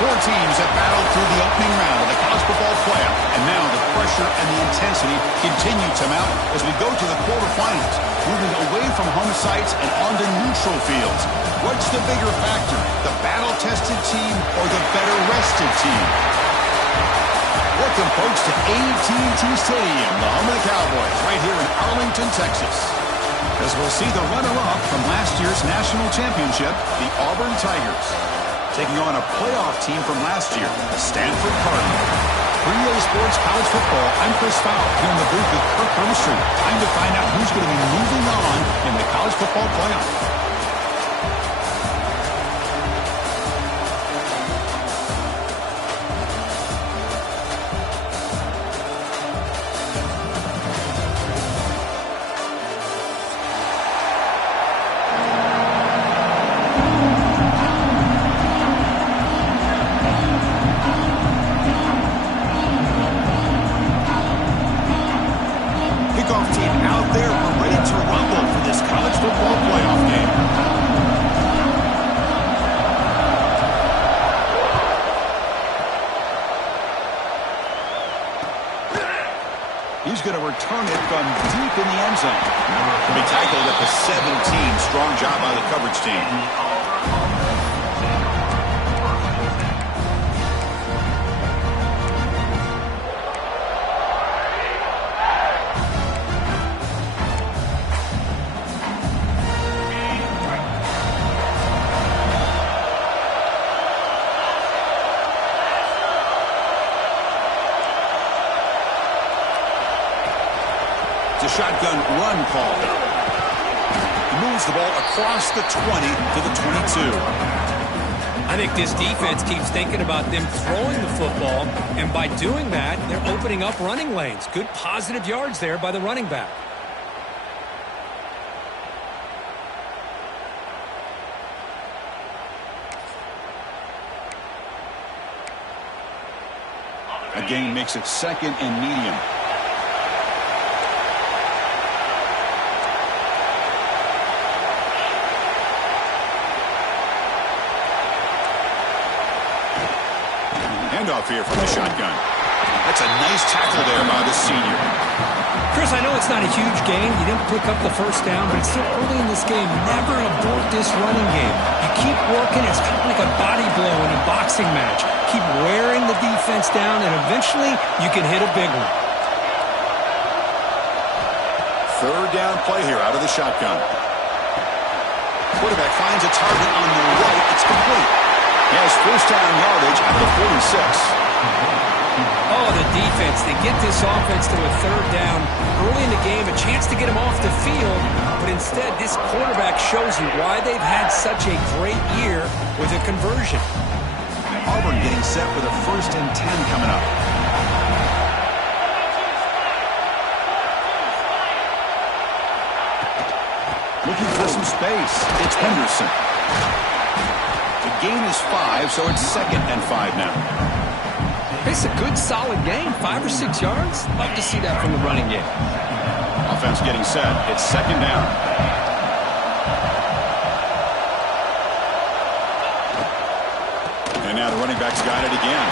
Four teams have battled through the opening round of the college football playoff, and now the pressure and the intensity continue to mount as we go to the quarterfinals, moving away from home sites and onto neutral fields. What's the bigger factor, the battle-tested team or the better-rested team? Welcome, folks, to AT&T Stadium, the home of the Cowboys, right here in Arlington, Texas. As we'll see the runner-up from last year's national championship, the Auburn Tigers, taking on a playoff team from last year, the Stanford Cardinals. For EA Sports College Football, I'm Chris Fowler here in the booth with Kirk Herbstreit. Time to find out who's going to be moving on in the college football playoff. He's going to return it from deep in the end zone. He'll be tackled at the 17. Strong job by the coverage team. Shotgun run called. He moves the ball across the 20 to the 22. I think this defense keeps thinking about them throwing the football, and by doing that, they're opening up running lanes. Good positive yards there by the running back. A gain makes it second and medium. Handoff here from the shotgun. That's a nice tackle there by the senior. Chris, I know it's not a huge gain. You didn't pick up the first down, but it's still early in this game. Never abort this running game. You keep working. It's kind of like a body blow in a boxing match. Keep wearing the defense down, and eventually you can hit a big one. Third down play here out of the shotgun. Quarterback finds a target on the right. It's complete. He has first down yardage out of the 46. Oh, the defense. They get this offense to a third down early in the game, a chance to get him off the field, but instead this quarterback shows you why they've had such a great year with a conversion. Auburn getting set with a 1st and 10 coming up. Looking for some space. It's Henderson. The gain is 5, so it's 2nd and 5 now. It's a good, solid gain, 5 or 6 yards. Love to see that from the running game. Offense getting set. It's 2nd down. And now the running back's got it again.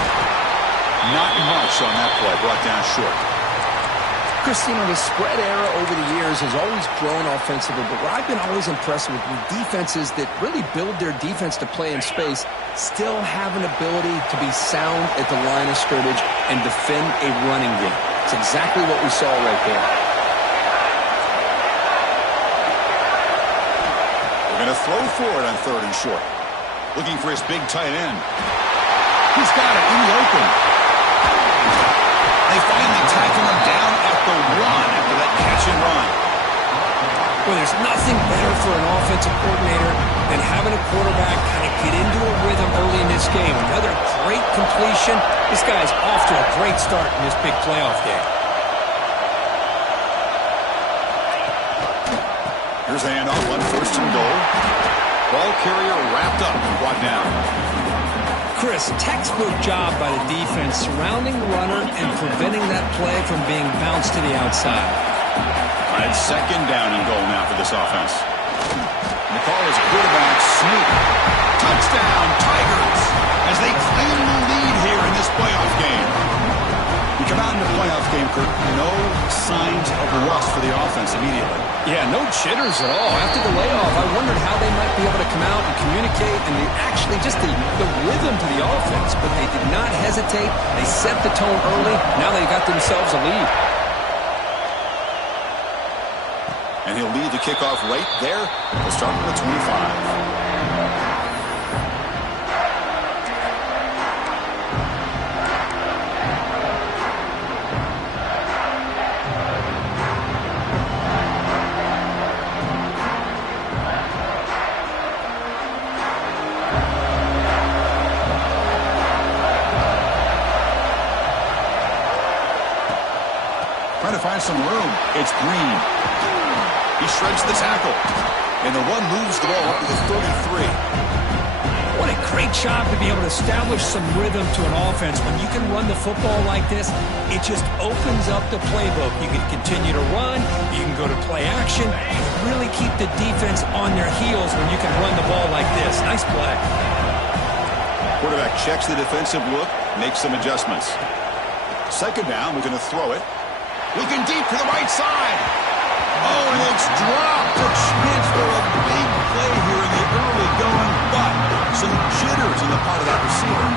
Not much on that play, brought down short. Chris, you know, the spread era over the years has always grown offensively, but what I've been always impressed with defenses that really build their defense to play in space still have an ability to be sound at the line of scrimmage and defend a running game. It's exactly what we saw right there. We're going to throw for it on 3rd and short. Looking for his big tight end. He's got it in the open. They finally tackle him down at the 1 after that catch and run. Well, there's nothing better for an offensive coordinator than having a quarterback kind of get into a rhythm early in this game. Another great completion. This guy's off to a great start in this big playoff game. Here's a handoff on 1st and goal. Ball carrier wrapped up and brought down. Chris, textbook job by the defense surrounding the runner and preventing that play from being bounced to the outside. All right, 2nd down and goal now for this offense. And the call is quarterback sneak. Touchdown, Tigers, as they claim effort, no signs of rust for the offense immediately. Yeah, no jitters at all. After the layoff, I wondered how they might be able to come out and communicate and actually just the rhythm to the offense. But they did not hesitate. They set the tone early. Now they got themselves a lead. And he'll lead the kickoff right there. They'll start with 25. Trying to find some room. It's Green. He shreds the tackle. And the one moves the ball up to the 33. What a great job to be able to establish some rhythm to an offense. When you can run the football like this, it just opens up the playbook. You can continue to run. You can go to play action. Really keep the defense on their heels when you can run the ball like this. Nice play. Quarterback checks the defensive look, makes some adjustments. Second down, we're going to throw it. Looking deep to the right side. Oh, and it's dropped. A chance for a big play here in the early going, but some jitters on the part of that receiver.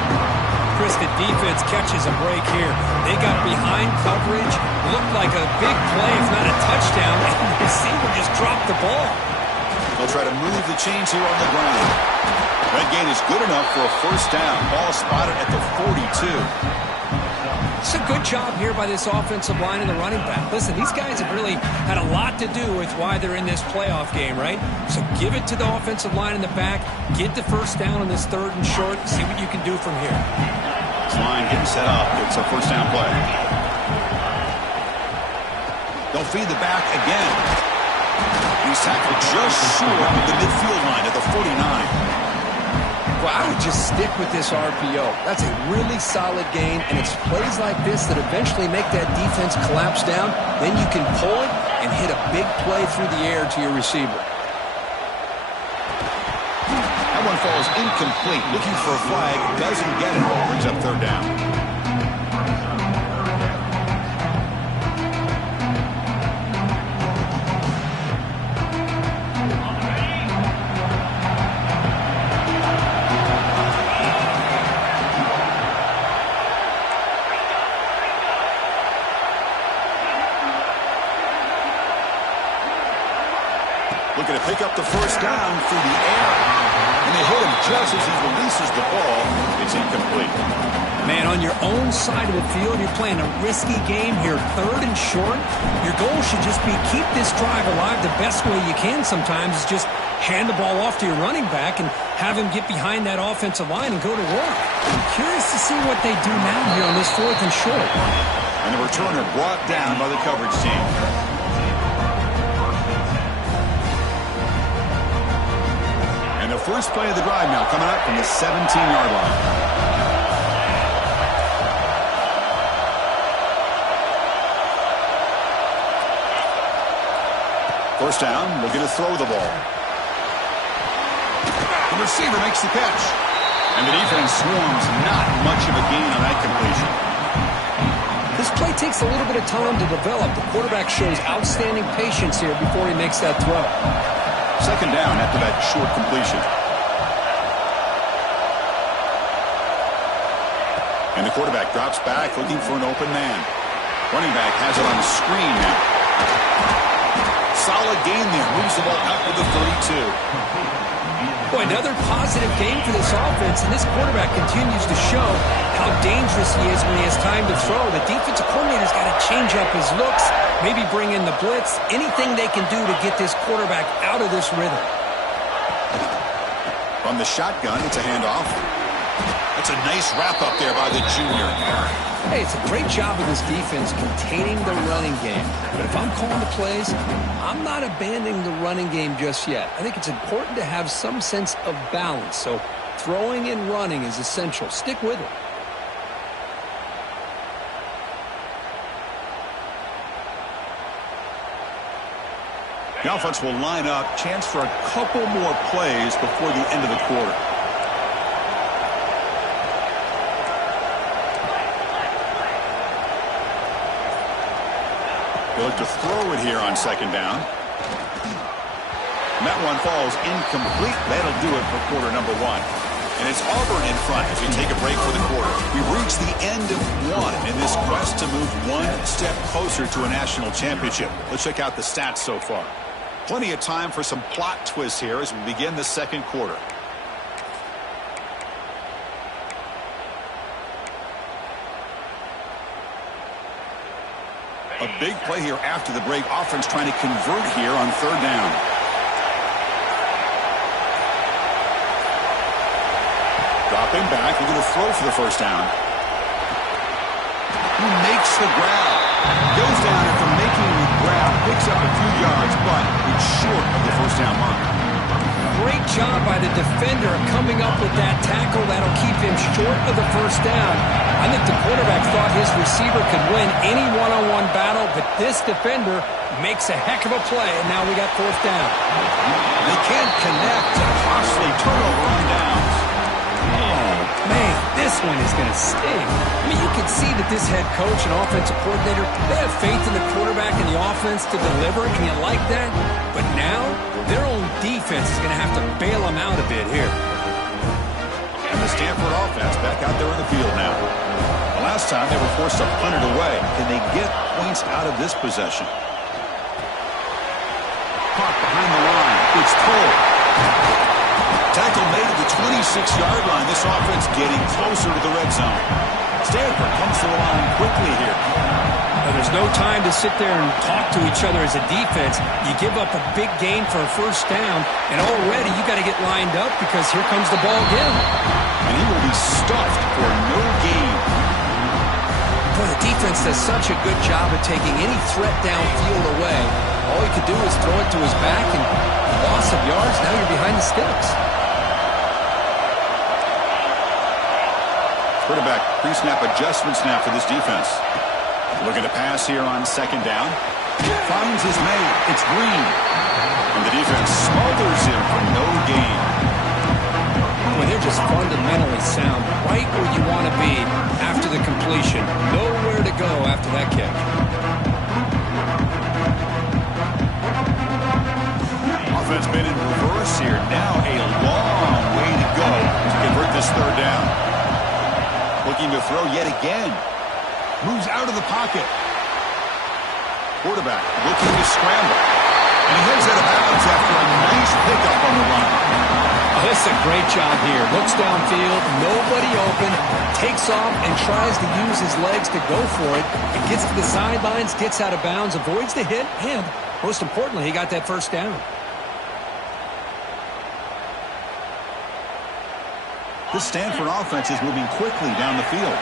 Chris, the defense catches a break here. They got behind coverage. Looked like a big play, if not a touchdown, and the receiver just dropped the ball. They'll try to move the chains here on the ground. That gain is good enough for a first down. Ball spotted at the 42. It's a good job here by this offensive line and the running back. Listen, these guys have really had a lot to do with why they're in this playoff game, right? So give it to the offensive line in the back. Get the first down on this third and short. See what you can do from here. This line getting set up. It's a first down play. They'll feed the back again. He's tackled just short of the midfield line at the 49. Well, I would just stick with this RPO. That's a really solid gain, and it's plays like this that eventually make that defense collapse down. Then you can pull it and hit a big play through the air to your receiver. That one falls incomplete. Looking for a flag. Doesn't get it. Brings up third down. Looking to pick up the first down through the air. And they hit him just as he releases the ball. It's incomplete. Man, on your own side of the field, you're playing a risky game here. Third and short. Your goal should just be keep this drive alive the best way you can sometimes is just hand the ball off to your running back and have him get behind that offensive line and go to work. I'm curious to see what they do now here on this fourth and short. And the returner brought down by the coverage team. The first play of the drive now coming up from the 17-yard line. First down, looking to throw the ball. The receiver makes the catch. And the defense swarms, not much of a gain on that completion. This play takes a little bit of time to develop. The quarterback shows outstanding patience here before he makes that throw. Second down after that short completion. And the quarterback drops back looking for an open man. Running back has it on the screen now. Solid gain there. Moves the ball out to the 32. Boy, another positive game for this offense, and this quarterback continues to show how dangerous he is when he has time to throw. The defensive coordinator's got to change up his looks, maybe bring in the blitz, anything they can do to get this quarterback out of this rhythm. From the shotgun, it's a handoff. That's a nice wrap up there by the junior. Hey, it's a great job of this defense containing the running game. But if I'm calling the plays, I'm not abandoning the running game just yet. I think it's important to have some sense of balance. So throwing and running is essential. Stick with it. The offense will line up. Chance for a couple more plays before the end of the quarter. They look to throw it here on second down. And that one falls incomplete. That'll do it for quarter number one. And it's Auburn in front as we take a break for the quarter. We've reached the end of one in this quest to move one step closer to a national championship. Let's check out the stats so far. Plenty of time for some plot twists here as we begin the second quarter. A big play here after the break. Offense trying to convert here on third down. Dropping back, we're going to throw for the first down. He makes the grab. Goes down after making the grab. Picks up a few yards, but it's short of the first down mark. Great job by the defender coming up with that tackle. That'll keep him short of the first down. I think the quarterback thought his receiver could win any one-on-one battle, but this defender makes a heck of a play, and now we got fourth down. They can't connect. A costly turnover on downs. Oh, man, this one is going to sting. I mean, you can see that this head coach and offensive coordinator, they have faith in the quarterback and the offense to deliver, and you like that. But now, their own defense is going to have to bail them out a bit here. And the Stanford offense back out there on the field now. The last time they were forced to punt it away. Can they get points out of this possession? Caught behind the line. It's pulled. Tackle made at the 26-yard line. This offense getting closer to the red zone. Stanford comes to the line quickly here. There's no time to sit there and talk to each other as a defense. You give up a big gain for a first down, and already you got to get lined up because here comes the ball again. And he will be stuffed for no gain. Boy, the defense does such a good job of taking any threat downfield away. All he could do is throw it to his back, and loss of yards, now you're behind the sticks. Quarterback pre-snap adjustments now for this defense. Looking to pass here on second down. Finds his man. It's Green. And the defense smothers him for no gain. Well, they're just fundamentally sound. Right where you want to be after the completion. Nowhere to go after that catch. Offense been in reverse here. Now a long way to go to convert this third down. Looking to throw yet again. Moves out of the pocket. Quarterback looking to scramble. And he heads out of bounds after a nice pickup on the run. Oh, this is a great job here. Looks downfield, nobody open, takes off and tries to use his legs to go for it. It gets to the sidelines, gets out of bounds, avoids the hit, and most importantly, he got that first down. This Stanford offense is moving quickly down the field.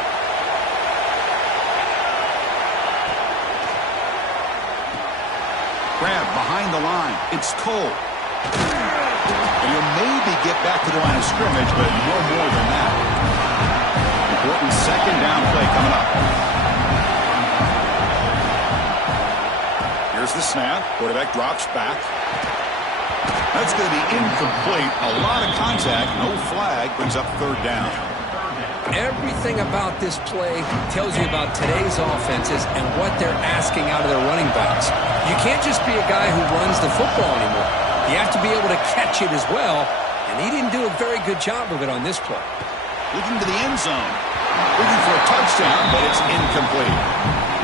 Grab behind the line. It's Cole. And he'll maybe get back to the line of scrimmage, but no more than that. Important second down play coming up. Here's the snap. Quarterback drops back. That's going to be incomplete. A lot of contact. No flag. Brings up third down. Everything about this play tells you about today's offenses and what they're asking out of their running backs. You can't just be a guy who runs the football anymore. You have to be able to catch it as well, and he didn't do a very good job of it on this play. Looking to the end zone. Looking for a touchdown, but it's incomplete.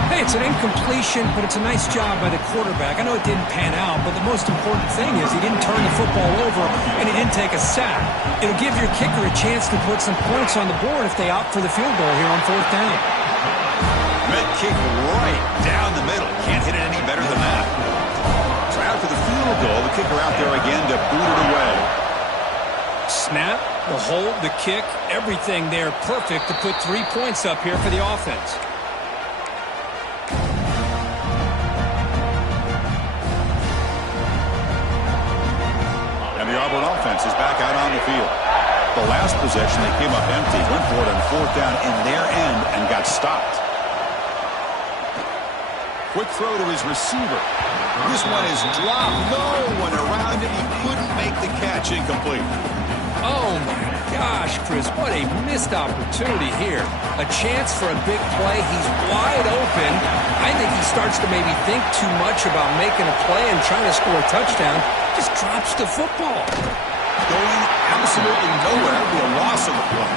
Hey, it's an incompletion, but it's a nice job by the quarterback. I know it didn't pan out, but the most important thing is he didn't turn the football over and he didn't take a sack. It'll give your kicker a chance to put some points on the board if they opt for the field goal here on fourth down. Mid kick right down the middle. Can't hit it any better than that. So after the field goal, the kicker out there again to boot it away. Snap, the hold, the kick, everything there perfect to put 3 points up here for the offense. The Auburn offense is back out on the field. The last possession, they came up empty, went for it on fourth down in their end and got stopped. Quick throw to his receiver. This one is dropped. No one around him. He couldn't make the catch. Incomplete. Oh, my Gosh, Chris, what a missed opportunity here. A chance for a big play. He's wide open. I think he starts to maybe think too much about making a play and trying to score a touchdown. Just drops the football. Going absolutely nowhere. It'll be a loss of the play.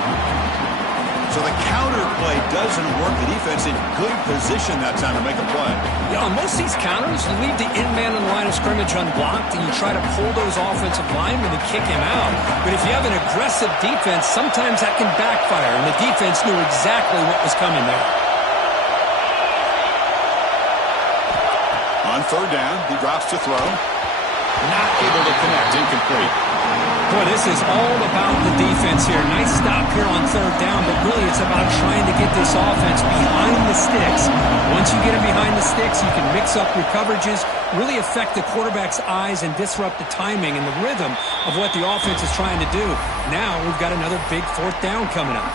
So the counter play doesn't work. The defense in good position that time to make a play. You know, on most of these counters, you leave the in-man on the line of scrimmage unblocked, and you try to pull those offensive linemen to kick him out. But if you have an aggressive defense, sometimes that can backfire, and the defense knew exactly what was coming there. On third down, he drops to throw. Not able to connect, incomplete. Boy, this is all about the defense here. Nice stop here on third down, but really it's about trying to get this offense behind the sticks. Once you get them behind the sticks, you can mix up your coverages, really affect the quarterback's eyes and disrupt the timing and the rhythm of what the offense is trying to do. Now we've got another big fourth down coming up.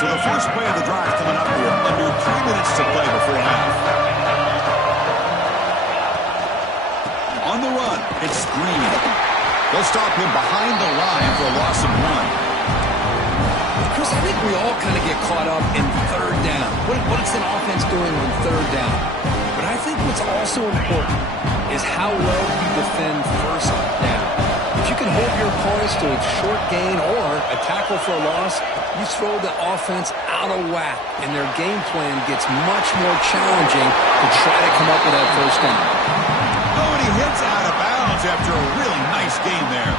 So the first play of the drive coming up here. Under 3 minutes to play before half. On the run, it's Green. They'll stop him behind the line for a loss of 1. Chris, I think we all kind of get caught up in third down. What's an offense doing on third down? But I think what's also important is how well you defend first down. If you can hold your opponents to a short gain or a tackle for a loss, you throw the offense out of whack, and their game plan gets much more challenging to try to come up with that first down. Oh, and he hits out of bounds after a really nice game there.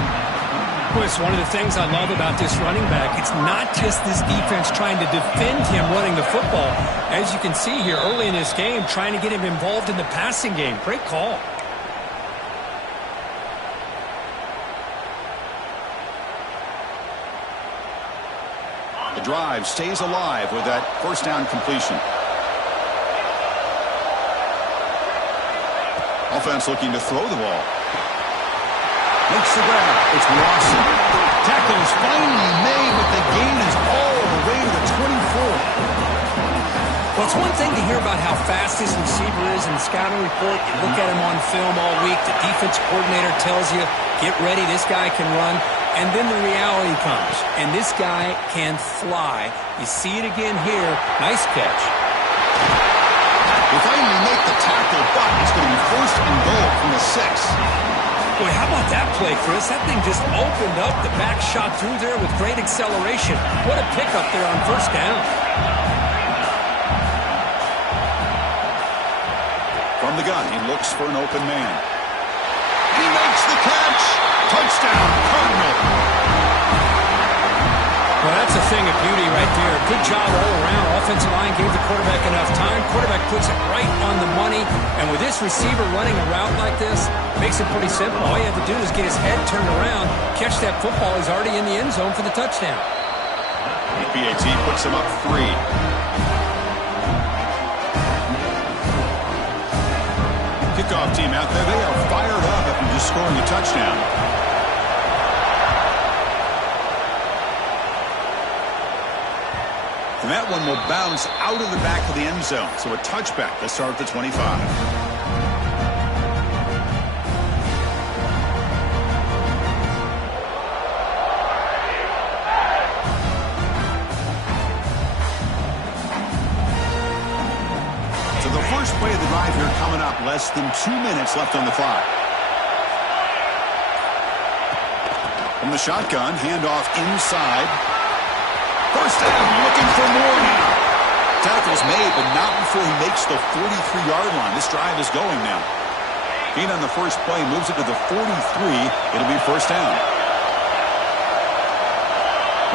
Well, it's one of the things I love about this running back. It's not just this defense trying to defend him running the football. As you can see here early in this game, trying to get him involved in the passing game. Great call. The drive stays alive with that first down completion. Offense looking to throw the ball. Makes the grab. It's Lawson. Tackle is finally made, but the gain is all the way to the 24. Well, it's one thing to hear about how fast this receiver is in the scouting report. You look at him on film all week. The defense coordinator tells you, get ready, this guy can run. And then the reality comes, and this guy can fly. You see it again here. Nice catch. They finally make the tackle, but it's going to be first and goal from the 6. Boy, how about that play, Chris? That thing just opened up. The back shot through there with great acceleration. What a pickup there on first down. From the gun, he looks for an open man. He makes the catch. Touchdown, Cardinal. Well, that's a thing of beauty right there. Good job all around. Offensive line gave the quarterback enough time. Quarterback puts it right on the money. And with this receiver running a route like this, makes it pretty simple. All you have to do is get his head turned around, catch that football. He's already in the end zone for the touchdown. The PAT puts him up 3. Kickoff team out there, they are fired up after just scoring a touchdown. And that one will bounce out of the back of the end zone. So a touchback to start the 25. So the first play of the drive here coming up. Less than 2 minutes left on the clock. From the shotgun, handoff inside. First down, looking for more now. Tackle's made, but not before he makes the 43-yard line. This drive is going now. Being on the first play moves it to the 43. It'll be first down.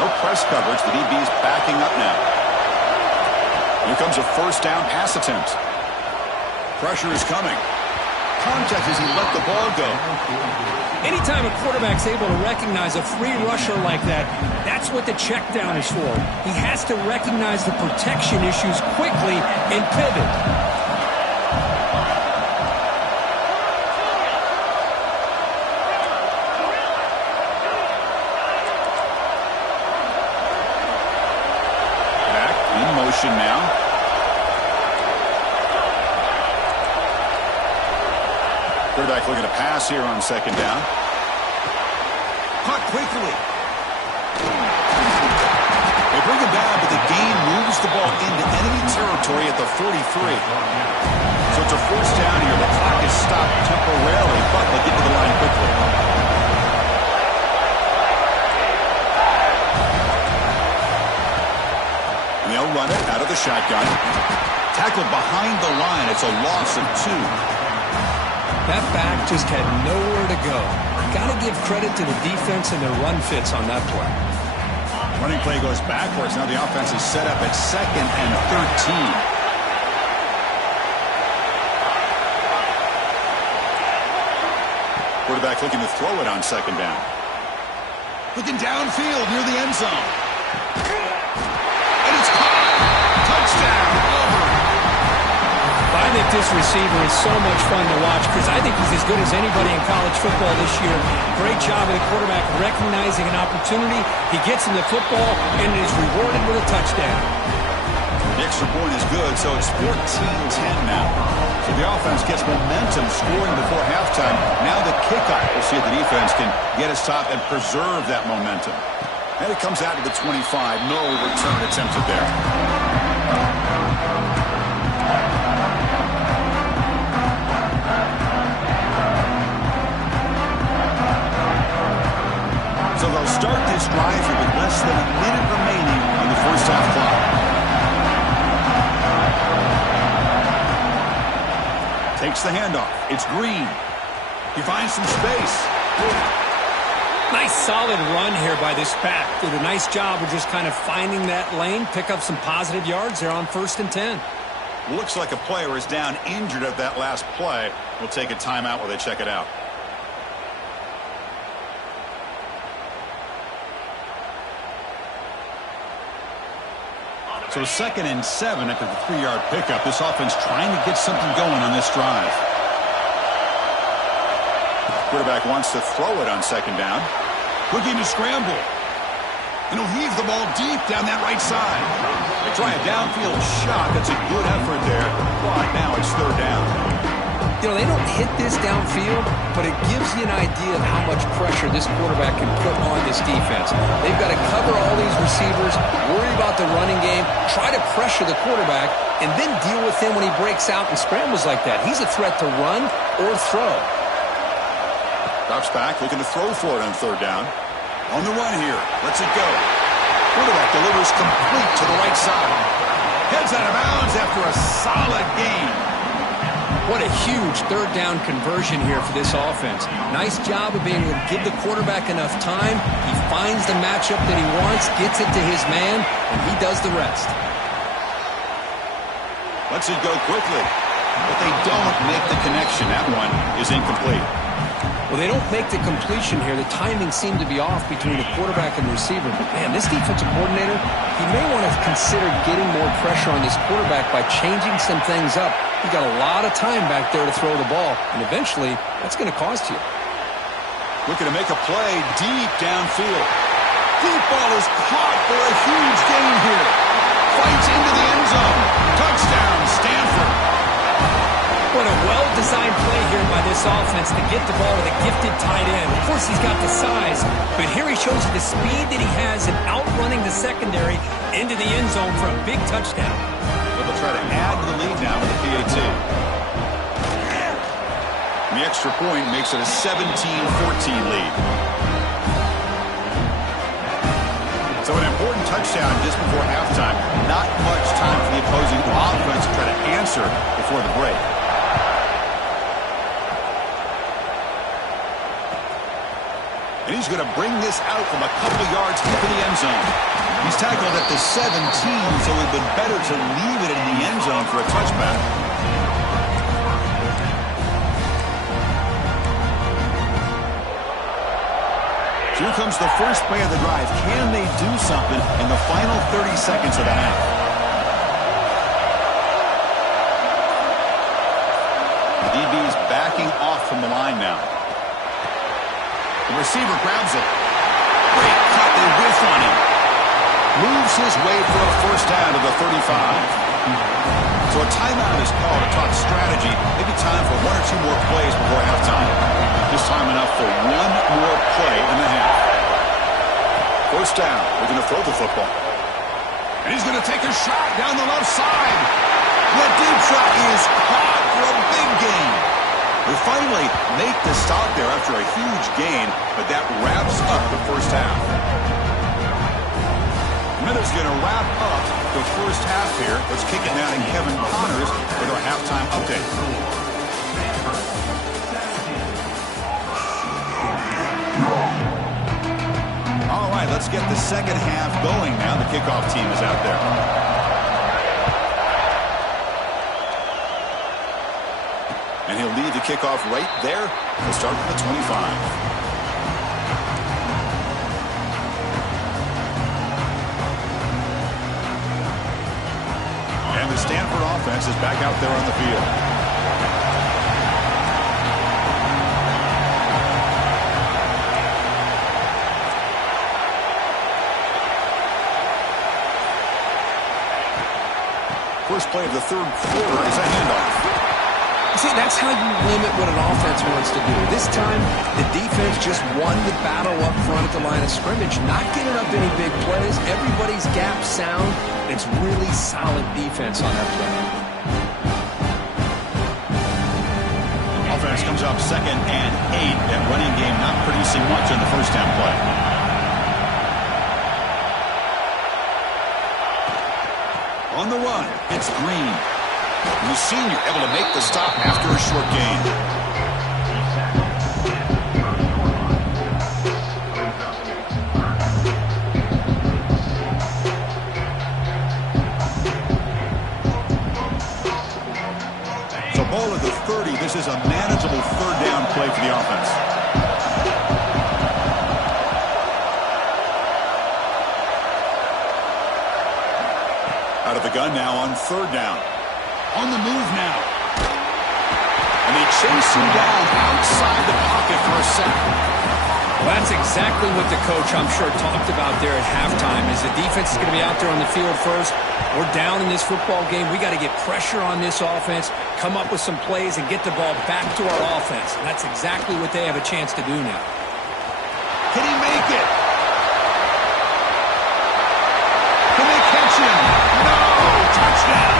No press coverage. The DB is backing up now. Here comes a first down pass attempt. Pressure is coming. Contact as he let the ball go. Anytime a quarterback's able to recognize a free rusher like that, that's what the check down is for. He has to recognize the protection issues quickly and pivot. motion now. Quarterback looking to pass here on second down. Caught quickly. They bring him down, but the gain moves the ball into enemy territory at the 43. So it's a first down here. The clock is stopped temporarily, but they'll get to the line quickly. And they'll run it out of the shotgun. Tackled behind the line. It's a loss of 2. That back just had nowhere to go. Got to give credit to the defense and their run fits on that play. Running play goes backwards. Now the offense is set up at 2nd and 13. Quarterback looking to throw it on second down. Looking downfield near the end zone. And it's caught. Touchdown, Auburn. I think this receiver is so much fun to watch because I think he's as good as anybody in college football this year. Great job of the quarterback recognizing an opportunity. He gets him the football and is rewarded with a touchdown. The extra point is good, so it's 14-10 now. So the offense gets momentum scoring before halftime. Now the kickoff. We'll see if the defense can get us top and preserve that momentum. And it comes out to the 25. No return attempted there. So they'll start this drive here with less than a minute remaining on the first half clock. Takes the handoff. It's Green. He finds some space. Nice solid run here by this back. Did a nice job of just kind of finding that lane, pick up some positive yards there on 1st and 10. Looks like a player is down injured at that last play. We'll take a timeout while they check it out. So 2nd and 7 after the 3-yard pickup. This offense trying to get something going on this drive. Quarterback wants to throw it on second down. Looking to scramble. And he'll heave the ball deep down that right side. They try a downfield shot. That's a good effort there. But now it's 3rd down. You know, they don't hit this downfield, but it gives you an idea of how much pressure this quarterback can put on this defense. They've got to cover all these receivers, worry about the running game, try to pressure the quarterback, and then deal with him when he breaks out and scrambles like that. He's a threat to run or throw. Drops back, looking to throw for it on 3rd down. On the run here. Lets it go. Quarterback delivers complete to the right side. Heads out of bounds after a solid gain. What a huge 3rd down conversion here for this offense. Nice job of being able to give the quarterback enough time. He finds the matchup that he wants, gets it to his man, and he does the rest. Lets it go quickly, but they don't make the connection. That one is incomplete. Well, they don't make the completion here. The timing seemed to be off between the quarterback and the receiver. But, man, this defensive coordinator, he may want to consider getting more pressure on this quarterback by changing some things up. He's got a lot of time back there to throw the ball, and eventually that's going to cost you. Looking to make a play deep downfield. Deep ball is caught for a huge gain here. Fights into the end zone. Touchdown, Stanford. What a well-designed play here by this offense to get the ball with a gifted tight end. Of course, he's got the size, but here he shows you the speed that he has in outrunning the secondary into the end zone for a big touchdown. They'll try to add to the lead now with the PAT. And the extra point makes it a 17-14 lead. So an important touchdown just before halftime. Not much time for the opposing offense to try to answer before the break. And he's going to bring this out from a couple of yards into the end zone. He's tackled at the 17, so it would have been better to leave it in the end zone for a touchback. Here comes the first play of the drive. Can they do something in the final 30 seconds of the half? The DB's backing off from the line now. The receiver grabs it. Great cut. They whiff on him. moves his way for a first down to the 35. So a timeout is called to talk strategy. Maybe time for one or two more plays before halftime. This time enough for one more play in the half. First down. We're going to throw the football. And he's going to take a shot down the left side. The deep shot is caught for a big gain. They finally make the stop there after a huge gain, but that wraps up the first half. Miller's going to wrap up the first half here. Let's kick it now to Kevin Connors with our halftime update. All right, let's get the second half going now. The kickoff team is out there. And he'll lead the kickoff right there. We'll start with the 25. And the Stanford offense is back out there on the field. First play of the third quarter is a handoff. See, that's how you limit what an offense wants to do. This time, the defense just won the battle up front at the line of scrimmage, not giving up any big plays. Everybody's gap sound. It's really solid defense on that play. Offense comes up 2nd and 8. That running game not producing much on the first down play. On the run, it's Green. And the senior able to make the stop after a short gain. So ball at the 30. This is a manageable third down play for the offense. Out of the gun now on third down. On the move now. And they chase him down outside the pocket for a sack. Well, that's exactly what the coach, I'm sure, talked about there at halftime, is the defense is going to be out there on the field first. We're down in this football game. We got to get pressure on this offense, come up with some plays, and get the ball back to our offense. And that's exactly what they have a chance to do now. Can he make it? Can they catch him? No! Touchdown!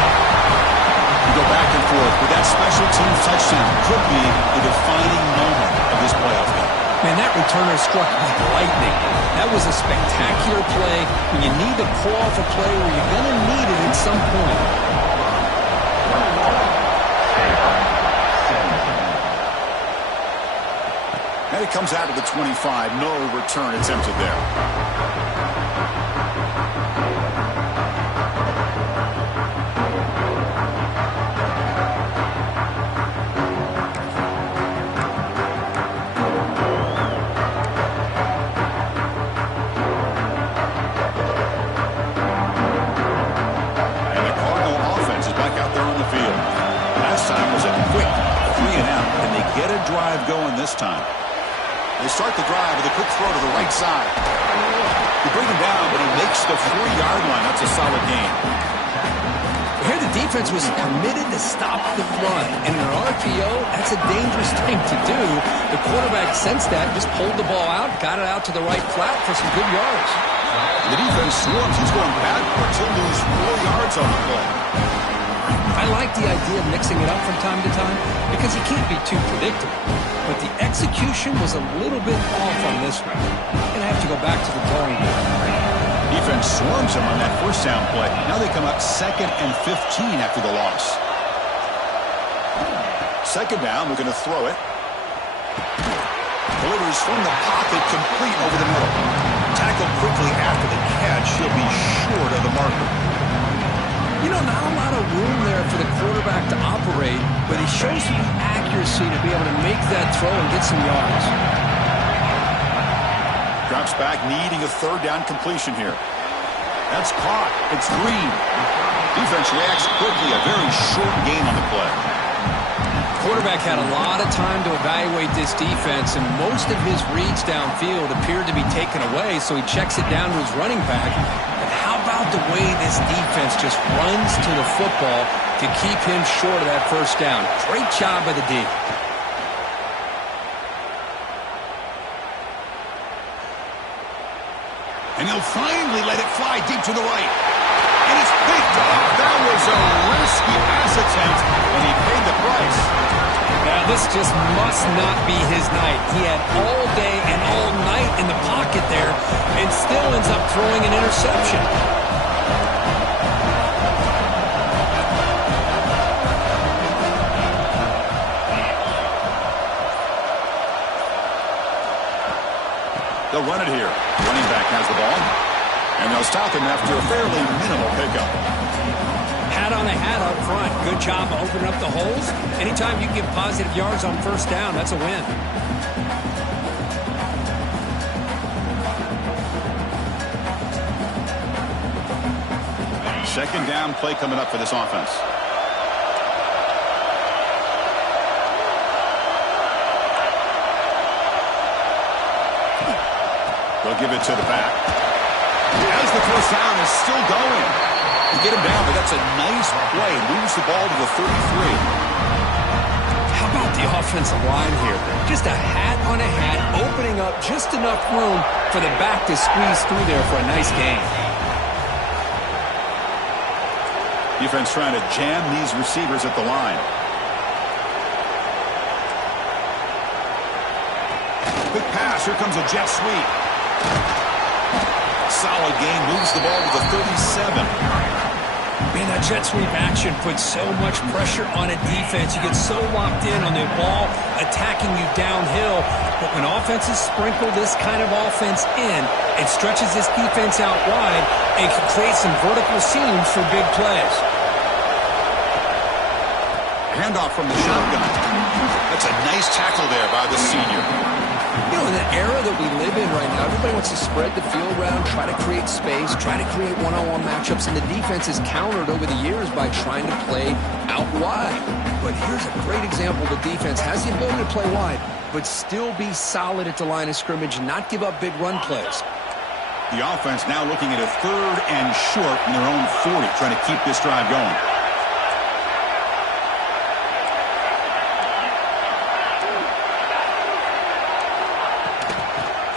Go back and forth, but that special teams touchdown could be the defining moment of this playoff game. Man, that returner struck like lightning. That was a spectacular play. When you need to pull off a play where you're going to need it at some point. And it comes out of the 25. No return attempted there. Drive going this time. They start the drive with a quick throw to the right side. They bring him down, but he makes the 4-yard line. That's a solid gain. Here the defense was committed to stop the run. And in an RPO, that's a dangerous thing to do. The quarterback sensed that, just pulled the ball out, got it out to the right flat for some good yards. The defense swarms. He's going backwards. He'll lose 4 yards on the play. I like the idea of mixing it up from time to time because you can't be too predictable. But the execution was a little bit off on this one. Going to have to go back to the drawing board. Defense swarms him on that first down play. Now they come up 2nd and 15 after the loss. Second down, we're going to throw it. Delivers from the pocket, complete over the middle. Tackled quickly after the catch. He'll be short of the marker. You know, not a lot of room there for the quarterback to operate, but he shows the accuracy to be able to make that throw and get some yards. Drops back, needing a third down completion here. That's caught. It's Green. Defense reacts quickly. A very short gain on the play. Quarterback had a lot of time to evaluate this defense, and most of his reads downfield appeared to be taken away, so he checks it down to his running back. And how about the way this defense just runs to the football to keep him short of that first down. Great job by the D. And he'll finally let it fly deep to the right. And it's picked up. That was a risky pass attempt, and he paid the price. Now, this just must not be his night. He had all day and all night in the pocket there and still ends up throwing an interception. They'll run it here. Running back has the ball. And they'll stop him after a fairly minimal pickup. Hat on a hat up front. Good job opening up the holes. Anytime you can get positive yards on first down, that's a win. Second down play coming up for this offense. They'll give it to the back. As the first down is still going. You get him down, but that's a nice play. Moves the ball to the 33. How about the offensive line here? Just a hat on a hat, opening up just enough room for the back to squeeze through there for a nice gain. Defense trying to jam these receivers at the line. Quick pass. Here comes a jet sweep. Solid gain. Moves the ball to the 37. Man, that jet sweep action puts so much pressure on a defense. You get so locked in on the ball attacking you downhill. But when offenses sprinkle this kind of offense in, it stretches this defense out wide and can create some vertical seams for big plays. Handoff from the shotgun. That's a nice tackle there by the senior. You know, in the era that we live in right now, everybody wants to spread the field around, try to create space, try to create one-on-one matchups, and the defense is countered over the years by trying to play out wide. But here's a great example. The defense has the ability to play wide, but still be solid at the line of scrimmage and not give up big run plays. The offense now looking at a 3rd and short from their own 40, trying to keep this drive going.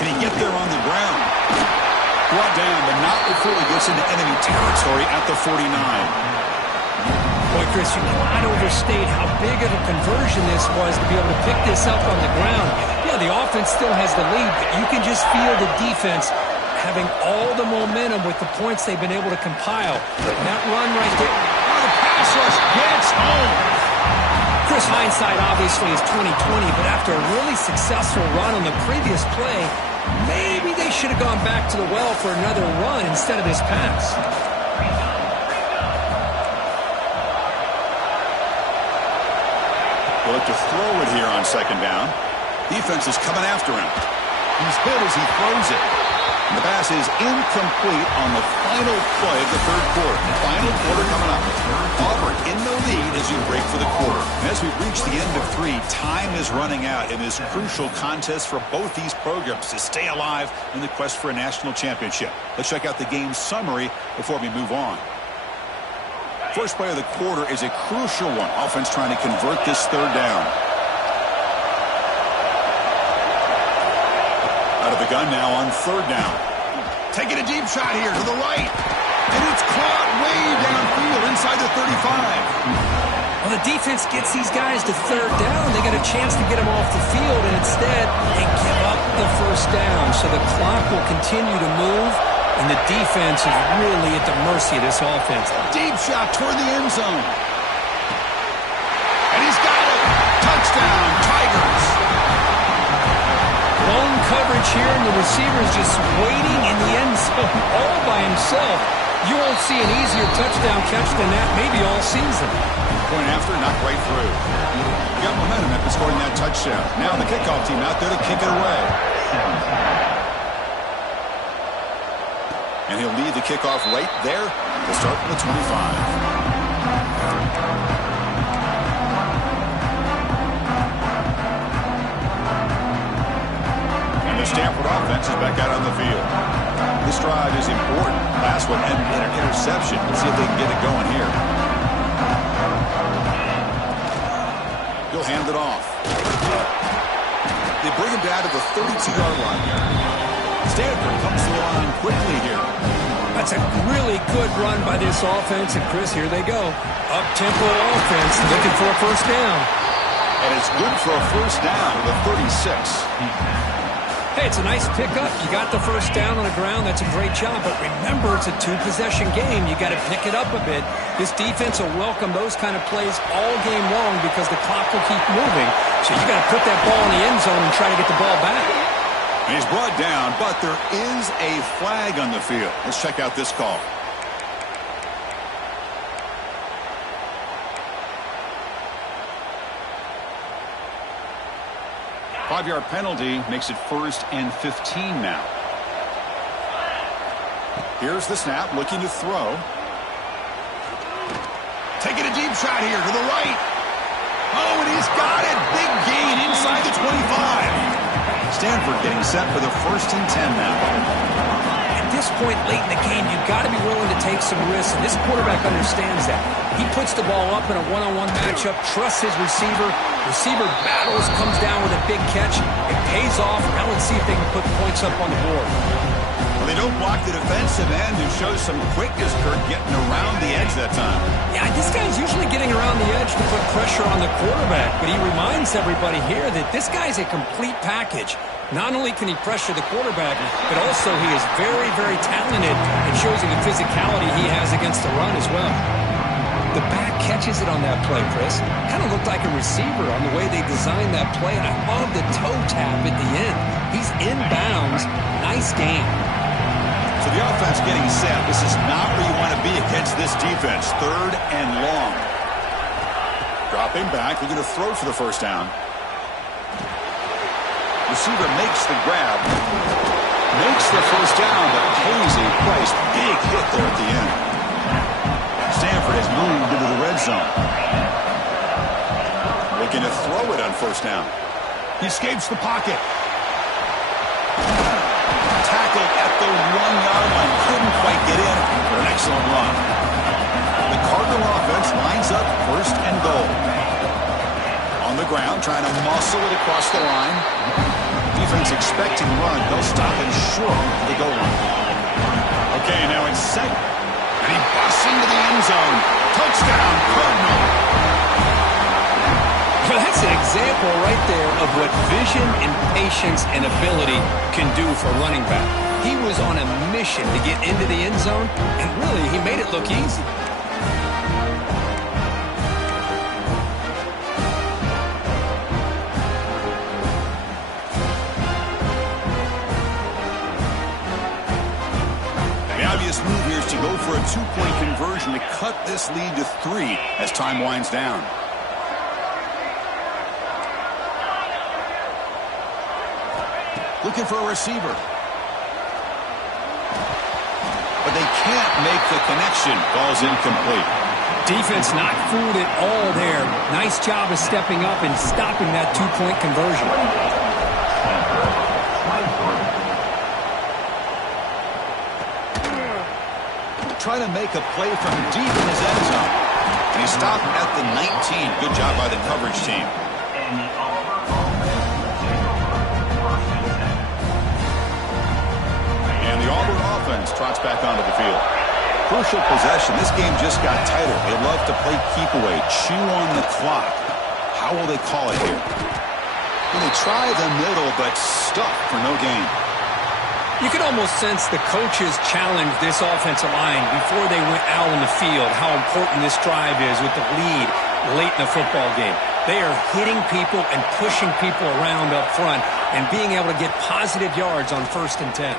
Can he get there on the ground? Brought down, but not before he gets into enemy territory at the 49. Boy, Chris, you cannot overstate how big of a conversion this was to be able to pick this up on the ground. Yeah, the offense still has the lead, but you can just feel the defense having all the momentum with the points they've been able to compile. And that run right there. Oh, the pass rush gets home. Chris, hindsight obviously is 20/20, but after a really successful run on the previous play, maybe they should have gone back to the well for another run instead of this pass. They'll look to throw it here on second down. Defense is coming after him. He's hit as he throws it. And the pass is incomplete on the final play of the 3rd quarter. The final quarter coming up. Auburn in the lead as we break for the quarter. And as we reach the end of 3, time is running out in this crucial contest for both these programs to stay alive in the quest for a national championship. Let's check out the game summary before we move on. First play of the quarter is a crucial one. Offense trying to convert this 3rd down. Out of the gun now on 3rd down. Taking a deep shot here to the right. And it's caught way downfield inside the 35. Well, the defense gets these guys to 3rd down. They got a chance to get them off the field, and instead they give up the first down. So the clock will continue to move, and the defense is really at the mercy of this offense. Deep shot toward the end zone. And he's got it. Touchdown, Tigers. Lone coverage here, and the receiver's just waiting in the end zone all by himself. You won't see an easier touchdown catch than that maybe all season. Point after, knocked right through. Got momentum after scoring that touchdown. Now the kickoff team out there to kick it away. And he'll lead the kickoff right there to start from the 25. The Stanford offense is back out on the field. This drive is important. Last one and get an interception. Let's see if they can get it going here. He'll hand it off. They bring him down to the 32-yard line here. Stanford comes to the line quickly here. That's a really good run by this offense. And, Chris, here they go. Up-tempo offense looking for a first down. And it's good for a first down to the 36. Hey, it's a nice pickup. You got the first down on the ground. That's a great job. But remember, it's a two-possession game. You got to pick it up a bit. This defense will welcome those kind of plays all game long because the clock will keep moving. So you got to put that ball in the end zone and try to get the ball back. And he's brought down, but there is a flag on the field. Let's check out this call. Five-yard penalty makes it 1st and 15 now. Here's the snap, looking to throw. Taking a deep shot here to the right. Oh, and he's got it. Big gain inside the 25. Stanford getting set for the 1st and 10 now. At this point late in the game, you've got to be willing to take some risks, and this quarterback understands that. He puts the ball up in a one-on-one matchup, trusts his receiver. Receiver battles, comes down with a big catch. It pays off. Now let's see if they can put points up on the board. Well, they don't block the defensive end, who shows some quickness, Kurt, getting around the edge that time. Yeah, this guy's usually getting around the edge to put pressure on the quarterback, but he reminds everybody here that this guy's a complete package. Not only can he pressure the quarterback, but also he is very, very talented and shows you the physicality he has against the run as well. The back catches it on that play, Chris. Kind of looked like a receiver on the way they designed that play, and I love the toe tap at the end. He's inbounds. Nice game. So the offense getting set. This is not where you want to be against this defense. 3rd and long. Dropping back. Looking to throw for the first down. Receiver makes the grab. Makes the first down, but pays a price. Big hit there at the end. Stanford has moved into the red zone. Looking to throw it on first down. He escapes the pocket. Tackled at the 1-yard line. Couldn't quite get in for an excellent run. The Cardinal offense lines up 1st and goal. On the ground, trying to muscle it across the line. Defense expecting run. They'll stop him short of the goal line. Okay, now it's second. And he busts into the end zone. Touchdown, Cardinal. Well, that's an example right there of what vision and patience and ability can do for a running back. He was on a mission to get into the end zone, and really, he made it look easy. The obvious move here is to go for a 2-point conversion to cut this lead to 3 as time winds down. Looking for a receiver. But they can't make the connection. Ball's incomplete. Defense not fooled at all there. Nice job of stepping up and stopping that 2-point conversion. Trying to make a play from deep in his end zone. And he stopped at the 19. Good job by the coverage team. And the Auburn offense trots back onto the field. Crucial possession. This game just got tighter. They love to play keep away, chew on the clock. How will they call it here? Well, they try the middle, but stuck for no gain. You can almost sense the coaches challenge this offensive line before they went out on the field, how important this drive is with the lead late in the football game. They are hitting people and pushing people around up front and being able to get positive yards on 1st and 10.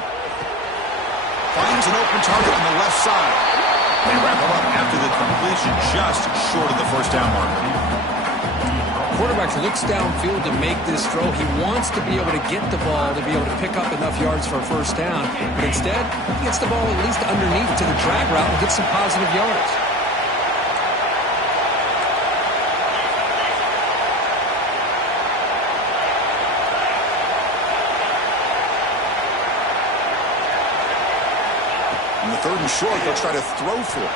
Finds an open target on the left side. They wrap him up after the completion, just short of the first down marker. Quarterback looks downfield to make this throw. He wants to be able to get the ball to be able to pick up enough yards for a first down. But instead, he gets the ball at least underneath to the drag route and gets some positive yards. On the 3rd and short, they'll try to throw for it.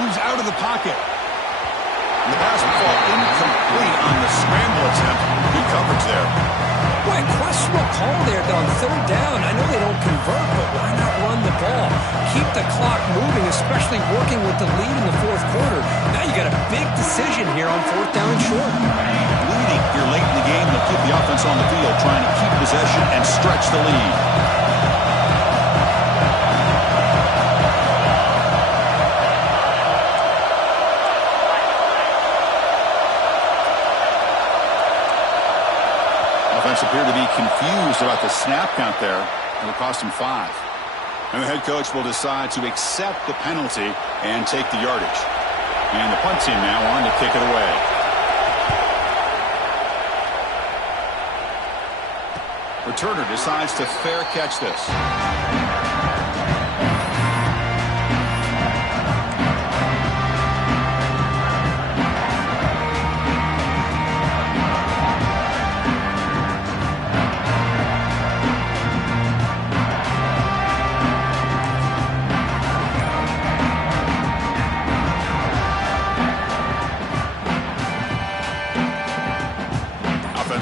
Moves out of the pocket. And the pass will fall incomplete on the scramble attempt. Good coverage there. Boy, questionable call there on third down. I know they don't convert, but why not run the ball? Keep the clock moving, especially working with the lead in the fourth quarter. Now you got a big decision here on fourth down and short. Leading here late in the game, they'll keep the offense on the field, trying to keep possession and stretch the lead. Offense appeared to be confused about the snap count there. It'll cost him 5. And the head coach will decide to accept the penalty and take the yardage. And the punt team now on to kick it away. Returner decides to fair catch this.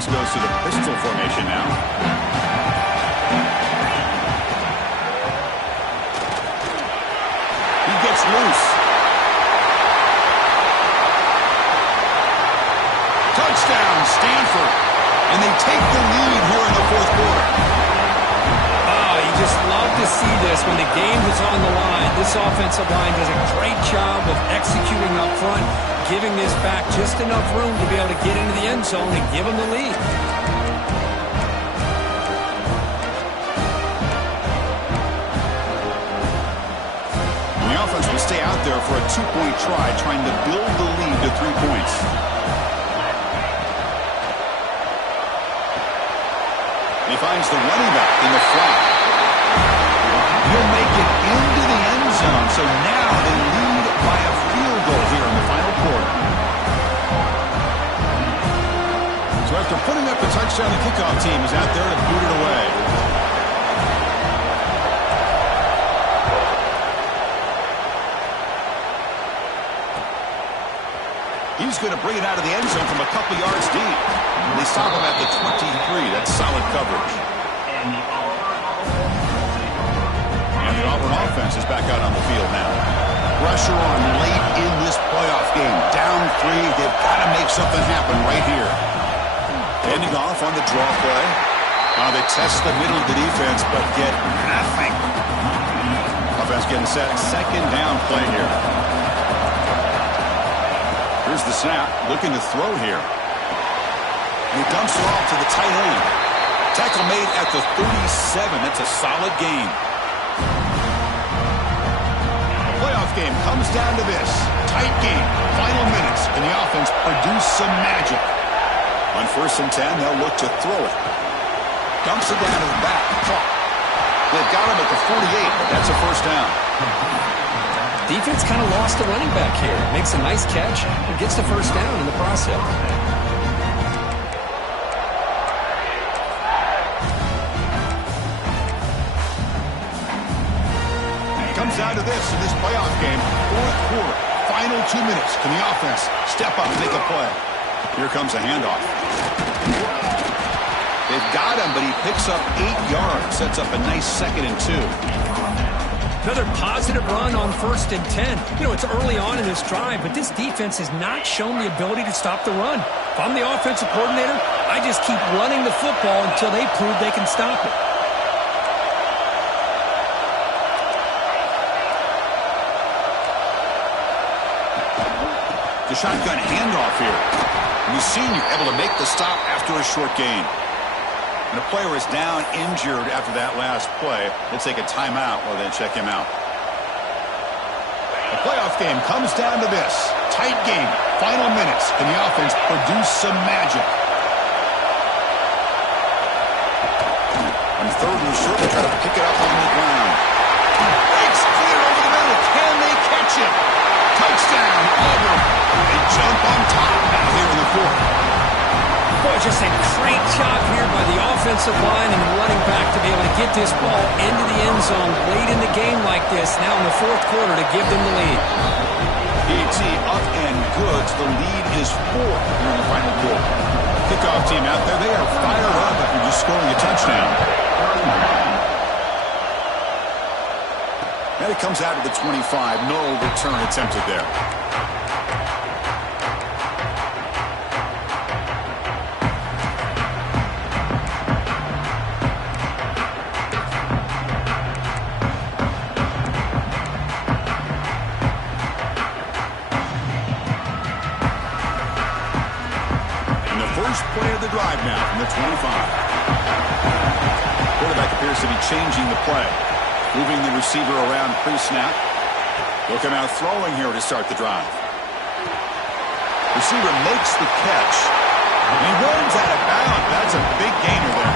Goes to the pistol formation now. He gets loose. Touchdown, Stanford. And they take the lead here in the fourth quarter. Oh, you just love to see this when the game is on the line. This offensive line does a great job of executing up front, giving this back just enough room to be able to get into the end zone and give them the lead. And the offense will stay out there for a 2-point try, trying to build the lead to 3 points. He finds the running back in the flat. He'll make it into the end zone, so now they lead by a field goal here in the final quarter. So after putting up the touchdown, the kickoff team is out there to boot it away. He's going to bring it out of the end zone from a couple yards deep. They stop him at the 23. That's solid coverage. And the Auburn offense is back out on the field now. Pressure on late in this playoff game. Down 3. They've got to make something happen right here. Ending off on the draw play. They test the middle of the defense, but get nothing. Offense getting set. Second down play here. Here's the snap. Looking to throw here. He dumps it off to the tight end. Tackle made at the 37. That's a solid gain. The playoff game comes down to this. Tight game. Final minutes. And the offense produce some magic. On 1st and 10, they'll look to throw it. Dumps it down to the back. Caught. They've got him at the 48, but that's a first down. Defense kind of lost the running back here. Makes a nice catch and gets the first down in the process. Comes down to this in this playoff game. Fourth quarter. Final 2 minutes. Can the offense step up and make a play? Here comes a handoff. They've got him, but he picks up 8 yards. Sets up a nice 2nd and 2. Another positive run on 1st and 10. You know, it's early on in this drive, but this defense has not shown the ability to stop the run. If I'm the offensive coordinator, I just keep running the football until they prove they can stop it. The shotgun handoff here. And the senior able to make the stop after a short gain. And the player is down injured after that last play. They'll take a timeout while they check him out. The playoff game comes down to this. Tight game. Final minutes. Can the offense produce some magic? On 3rd and short, they try to pick it up on the ground. Breaks clear over the middle. Can they catch it? Touchdown, Auburn. They jump on top now here in the 4th. Boy, just a great job here by the offense offensive line and the running back to be able to get this ball into the end zone late in the game like this, now in the fourth quarter, to give them the lead. PAT up and good. The lead is 4 here in the final quarter. Kickoff team out there, they are fired up after just scoring a touchdown. And it comes out of the 25. No return attempted there. First play of the drive now from the 25. Quarterback appears to be changing the play. Moving the receiver around pre-snap. He'll come out throwing here to start the drive. Receiver makes the catch. And he runs out of bounds. That's a big gainer there.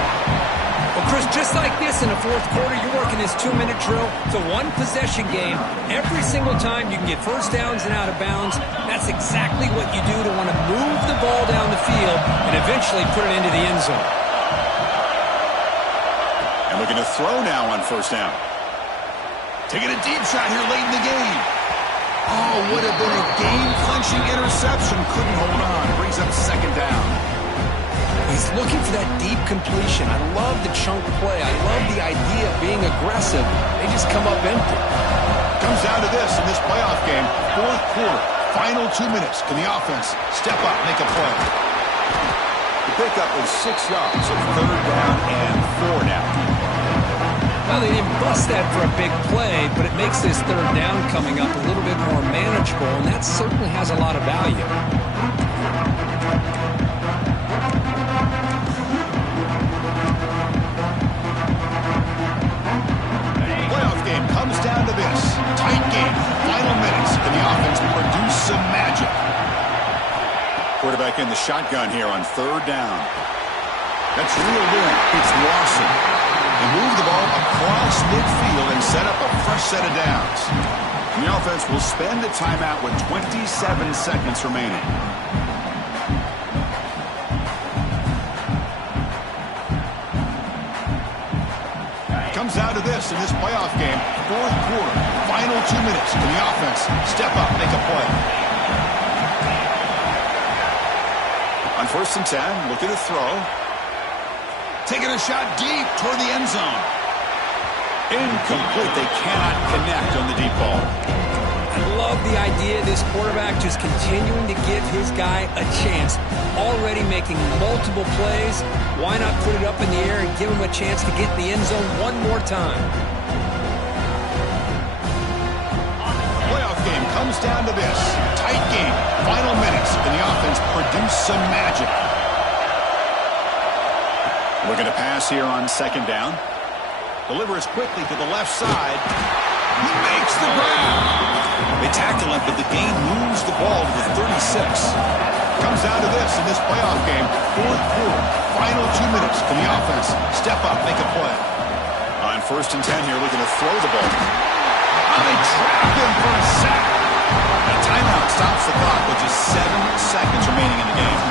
Well, Chris, just like this in the fourth quarter, you're working this 2-minute drill. It's a one-possession game. Every single time you can get first downs and out of bounds. That's exactly what you do to want to move the ball down the field and eventually put it into the end zone. And we're going to throw now on first down. Taking a deep shot here late in the game. Oh, would have been a game-clinching interception. Couldn't hold on. Brings up second down. He's looking for that deep completion. I love the chunk play. I love the idea of being aggressive. They just come up empty. Comes down to this in this playoff game. Fourth quarter. Final 2 minutes. Can the offense step up, make a play? The pickup is 6 yards. So third down and 4 now. Well, they didn't bust that for a big play, but it makes this third down coming up a little bit more manageable, and that certainly has a lot of value. Playoff game comes down to this. Tight game. Final minutes. Can the offense produce some magic? Quarterback in the shotgun here on third down. That's reeled in. It's Lawson. They move the ball across midfield and set up a fresh set of downs. And the offense will spend a timeout with 27 seconds remaining. Comes down to this in this playoff game. Fourth quarter. Final 2 minutes. Can the offense step up, make a play? On first and 10, look at the throw. Taking a shot deep toward the end zone. Incomplete. They cannot connect on the deep ball. I love the idea of this quarterback just continuing to give his guy a chance. Already making multiple plays. Why not put it up in the air and give him a chance to get in the end zone one more time? Playoff game comes down to this. Tight game. Final minutes. Can the offense produce some magic? Looking to pass here on second down. Delivers quickly to the left side. He makes the grab. They tackle him, but the gain moves the ball to the 36. Comes down to this in this playoff game. Fourth quarter. Final 2 minutes. Can the offense step up, make a play? On first and 10 here, looking to throw the ball. Oh, they trap him for a sack. A timeout stops the clock with just 7 seconds remaining in the game.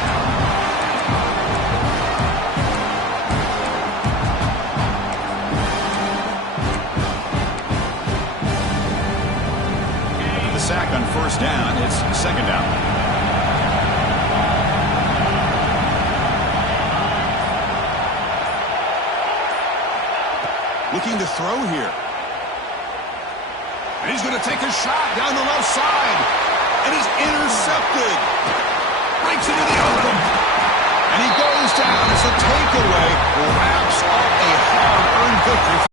Sack on first down. It's second down. Looking to throw here. And he's going to take a shot down the left side. And he's intercepted. Breaks into the open. And he goes down as a takeaway. Wraps up a hard-earned victory.